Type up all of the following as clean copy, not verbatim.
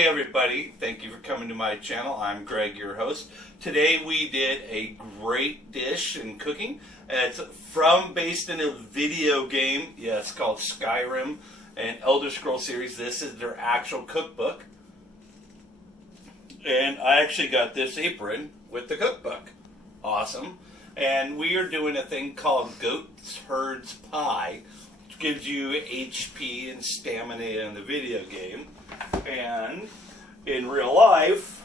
Hey everybody, thank you for coming to my channel. I'm Greg, your host. Today we did a great dish in cooking. It's based in a video game. Yeah, it's called Skyrim, an Elder Scrolls series. This is their actual cookbook. And I actually got this apron with the cookbook. Awesome. And we are doing a thing called Goat's Herds Pie, which gives you HP and stamina in the video game. And in real life,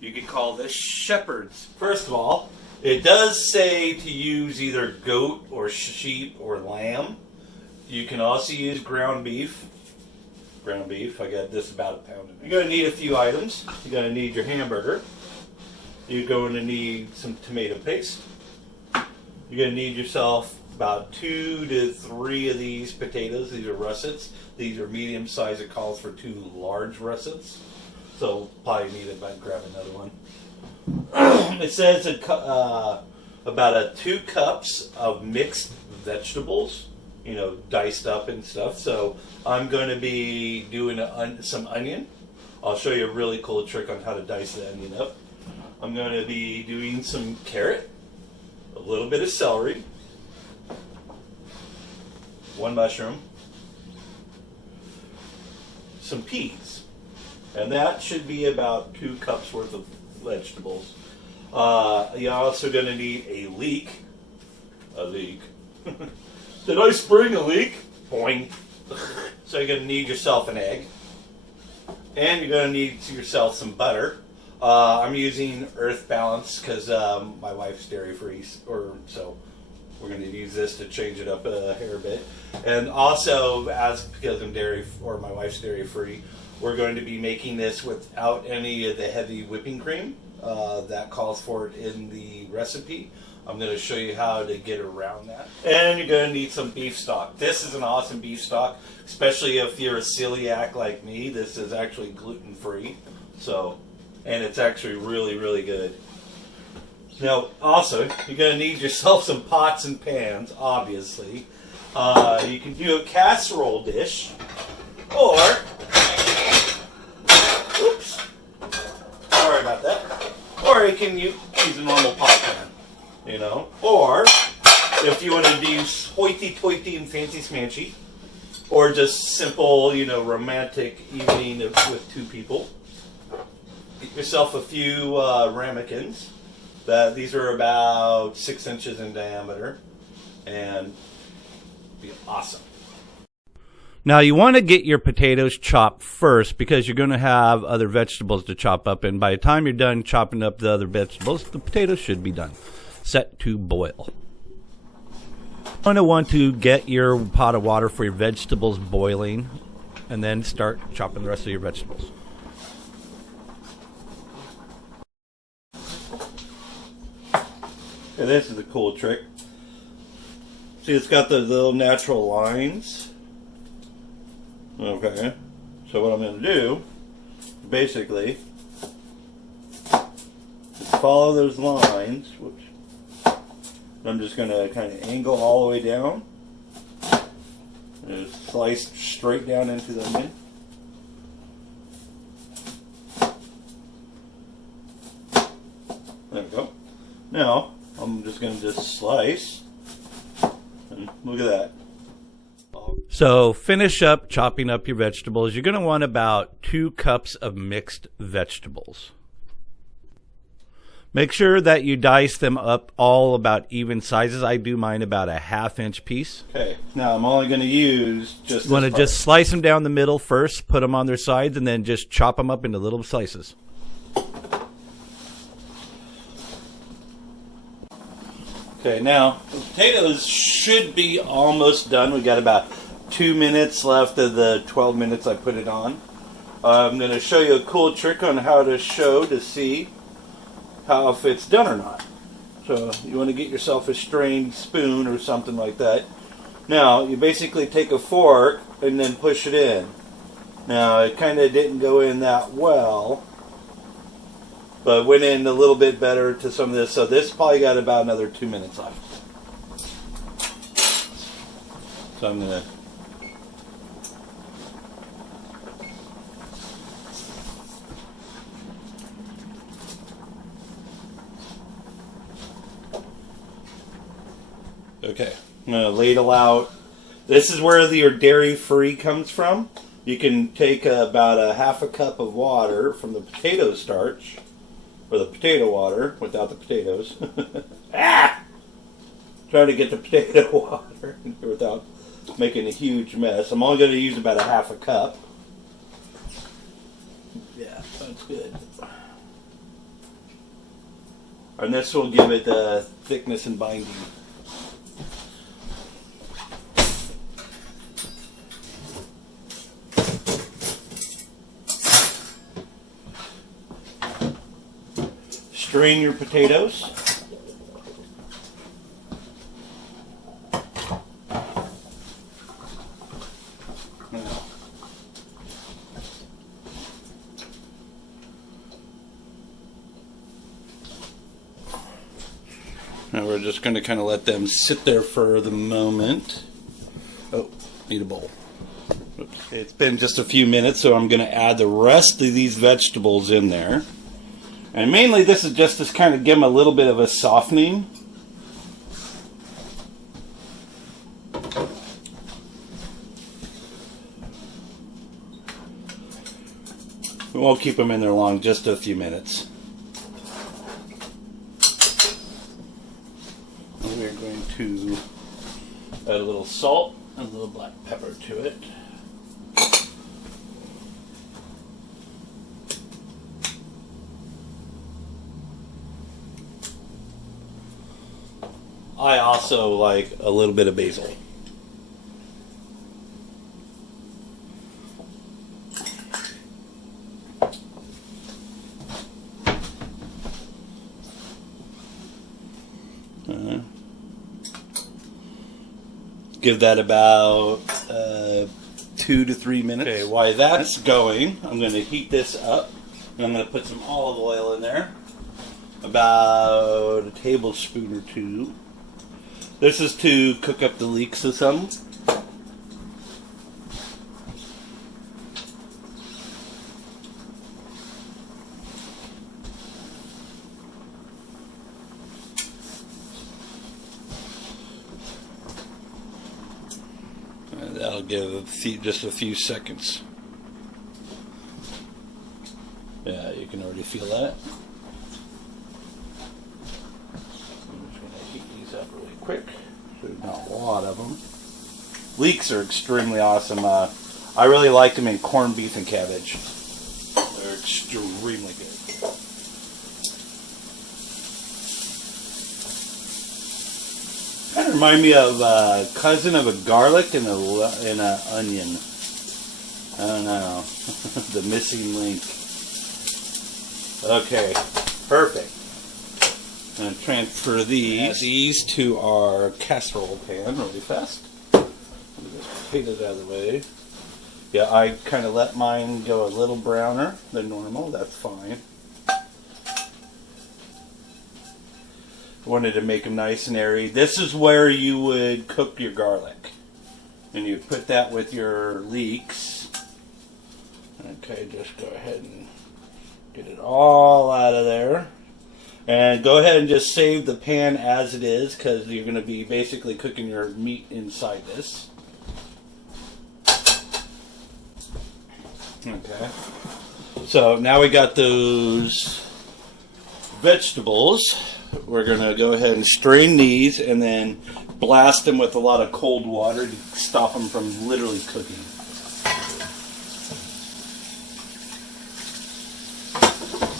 you could call this shepherd's. First of all, it does say to use either goat or sheep or lamb. You can also use ground beef. Ground beef, I got this about a pound. You're going to need a few items. You're going to need your hamburger. You're going to need some tomato paste. You're going to need yourself about 2 to 3 of these potatoes. These are russets. These are medium size. It calls for 2 large russets. So probably need to grab another one. It says about 2 cups of mixed vegetables, you know, diced up and stuff. So I'm going to be doing some onion. I'll show you a really cool trick on how to dice the onion up. I'm going to be doing some carrot, a little bit of celery, 1 mushroom, some peas, and that should be about 2 cups worth of vegetables. You're also going to need a leek. A leek. Did I spring a leak? Boing. So you're going to need yourself an egg, and you're going to need yourself some butter. I'm using Earth Balance because my wife's dairy free, so we're going to use this to change it up a hair bit. And also, because my wife's dairy free, we're going to be making this without any of the heavy whipping cream that calls for it in the recipe. I'm going to show you how to get around that. And you're going to need some beef stock. This is an awesome beef stock, especially if you're a celiac like me. This is actually gluten free, and it's actually really, really good. Now, also, you're going to need yourself some pots and pans, obviously. You can do a casserole dish, or, oops, sorry about that, or you can use a normal pot pan, you know, or if you want to do hoity-toity and fancy-smancy, or just simple, you know, romantic evening with 2 people. Get yourself a few ramekins. These are about 6 inches in diameter, and be awesome. Now you want to get your potatoes chopped first because you're going to have other vegetables to chop up, and by the time you're done chopping up the other vegetables, the potatoes should be done. Set to boil. You're going to want to get your pot of water for your vegetables boiling, and then start chopping the rest of your vegetables. Okay, this is a cool trick. See, it's got the little natural lines. Okay, so what I'm going to do, basically, is follow those lines. Whoops. I'm just going to kind of angle all the way down. And slice straight down into the onion. There we go. Now, I'm just going to slice, and look at that. So finish up chopping up your vegetables. You're going to want about 2 cups of mixed vegetables. Make sure that you dice them up all about even sizes. I do mine about a 1/2 inch piece. Okay, now I'm only going to use just You want to just slice them down the middle first, put them on their sides, and then just chop them up into little slices. Okay, now the potatoes should be almost done. We got about 2 minutes left of the 12 minutes I put it on. I'm going to show you a cool trick on how to see if it's done or not. So you want to get yourself a strained spoon or something like that. Now you basically take a fork and then push it in. Now it kind of didn't go in that well, but went in a little bit better to some of this. So this probably got about another 2 minutes left. So I'm going to Okay, I'm going to ladle out. This is where your dairy-free comes from. You can take about a half a cup of water from the potato starch, or the potato water without the potatoes. Try to get the potato water without making a huge mess. I'm only going to use about a half a cup. Yeah, that's good. And this will give it thickness and binding. Strain your potatoes. Now we're just going to kind of let them sit there for the moment. Oh, need a bowl. Oops. It's been just a few minutes, so I'm going to add the rest of these vegetables in there. And mainly this is just to kind of give them a little bit of a softening. We won't keep them in there long, just a few minutes. And we're going to add a little salt and a little black pepper to it. I also like a little bit of basil. Give that about 2 to 3 minutes. Okay, while that's going, I'm going to heat this up. And I'm going to put some olive oil in there. About a tablespoon or 2. This is to cook up the leeks or something. And that'll give just a few seconds. Yeah, you can already feel that. Quick. There's not a lot of them. Leeks are extremely awesome. I really like them in corned beef and cabbage. They're extremely good. Kind of remind me of a cousin of a garlic and a onion. I don't know. The missing link. Okay, perfect. I'm going to transfer these to our casserole pan really fast. Let me just take it out of the way. Yeah, I kind of let mine go a little browner than normal. That's fine. Wanted to make them nice and airy. This is where you would cook your garlic. And you put that with your leeks. Okay, just go ahead and get it all out of there. And go ahead and just save the pan as it is, because you're going to be basically cooking your meat inside this. Okay. So now we got those vegetables. We're going to go ahead and strain these and then blast them with a lot of cold water to stop them from literally cooking.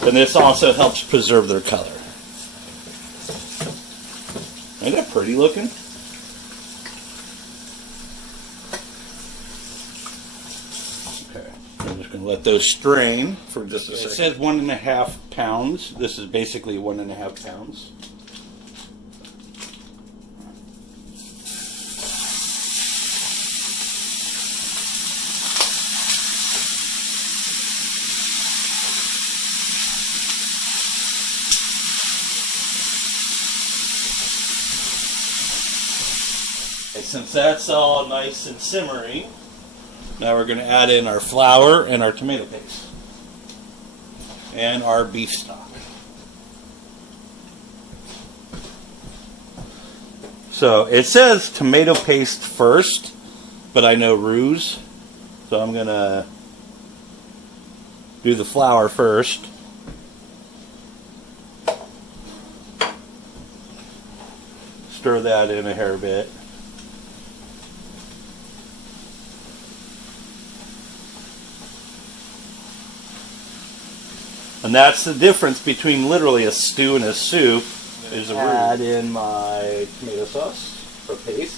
And this also helps preserve their color. Ain't that pretty looking? Okay, I'm just going to let those strain for just a second. It says 1.5 pounds. This is basically 1.5 pounds. And since that's all nice and simmering, now we're going to add in our flour and our tomato paste. And our beef stock. So it says tomato paste first, but I know ruse, so I'm gonna do the flour first. Stir that in a hair bit. And that's the difference between literally a stew and a soup. Is a add in my tomato sauce for paste.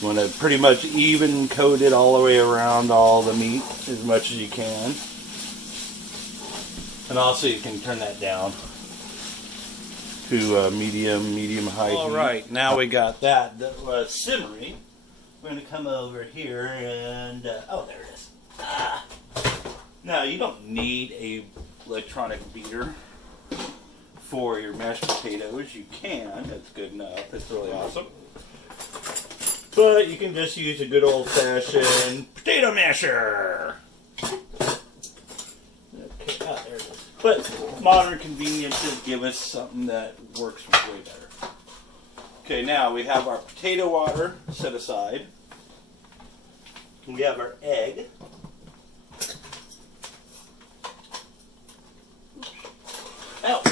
You want to pretty much even coat it all the way around all the meat as much as you can. And also you can turn that down to medium high. All right, now we got that simmering. We're going to come over here and, oh, there it is. Now, you don't need a electronic beater for your mashed potatoes. You can, that's good enough, that's really awesome. But you can just use a good old-fashioned potato masher. Okay, oh, there it is. But modern conveniences give us something that works way better. Okay, now we have our potato water set aside. We have our egg. Ow.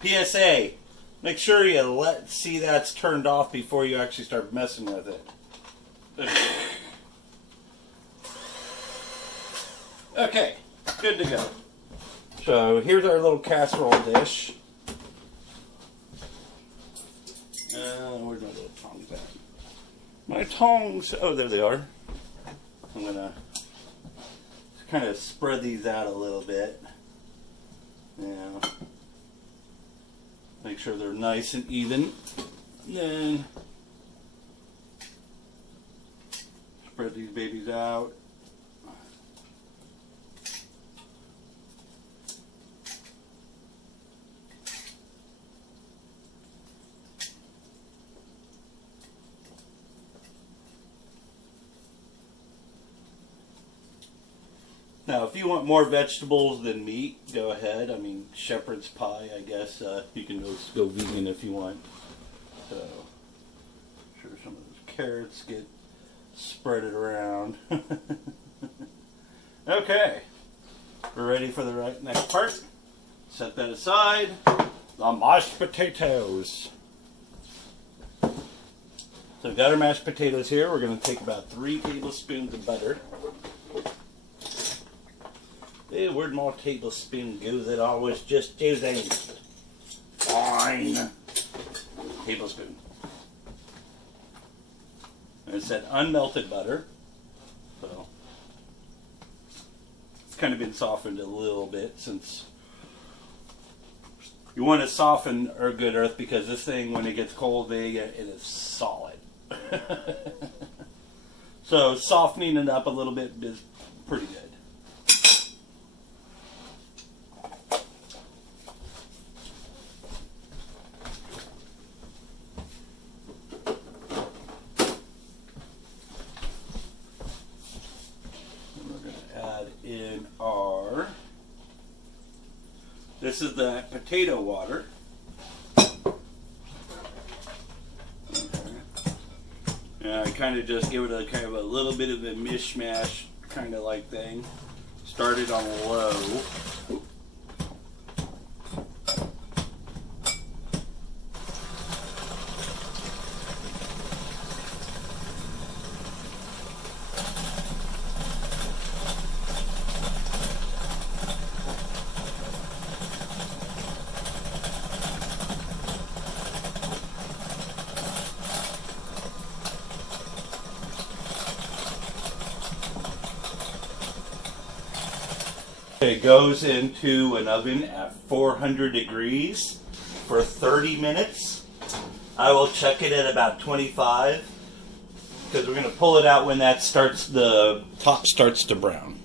PSA, make sure you see that's turned off before you actually start messing with it. Okay, good to go. So here's our little casserole dish. Where's my little tongs at? My tongs, oh, there they are. I'm gonna kind of spread these out a little bit. Yeah. Make sure they're nice and even. And then spread these babies out. Now, if you want more vegetables than meat, go ahead. I mean, shepherd's pie, I guess. You can just go vegan if you want. So, I'm sure some of those carrots get spreaded around. Okay, we're ready for the next part. Set that aside. The mashed potatoes. So we've got our mashed potatoes here. We're going to take about 3 tablespoons of butter. Hey, where'd my tablespoon go that I was just using? Fine. Tablespoon. And it's that unmelted butter. So it's kind of been softened a little bit since you want to soften our good earth because this thing, when it gets cold, it is solid. So softening it up a little bit is pretty good. This is the potato water. Okay. And I kind of just give it a kind of a little bit of a mishmash kind of like thing. Started on low. It goes into an oven at 400 degrees for 30 minutes. I will check it at about 25. because we're going to pull it out when that starts, the top starts to brown.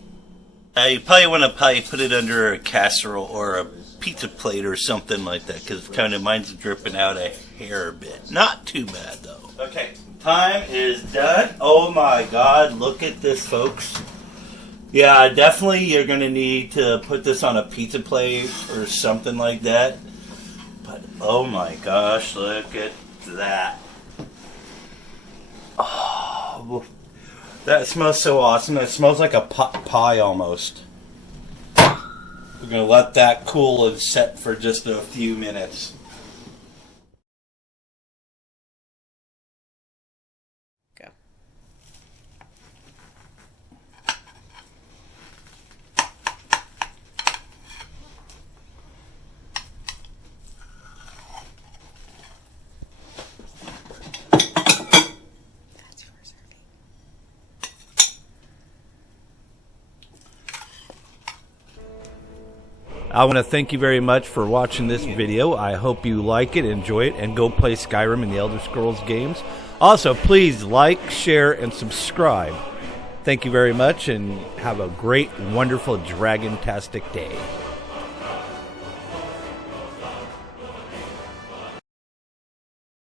You probably want to put it under a casserole or a pizza plate or something like that, because kind of mine's dripping out a hair a bit. Not too bad though. Okay, time is done. Oh my God, look at this, folks. Yeah, definitely you're going to need to put this on a pizza plate or something like that. But oh my gosh, look at that. Oh, that smells so awesome. It smells like a pot pie almost. We're going to let that cool and set for just a few minutes. Go. That's your serving. I want to thank you very much for watching this video. I hope you like it, enjoy it, and go play Skyrim and the Elder Scrolls games. Also, please like, share, and subscribe. Thank you very much, and have a great, wonderful, dragon-tastic day.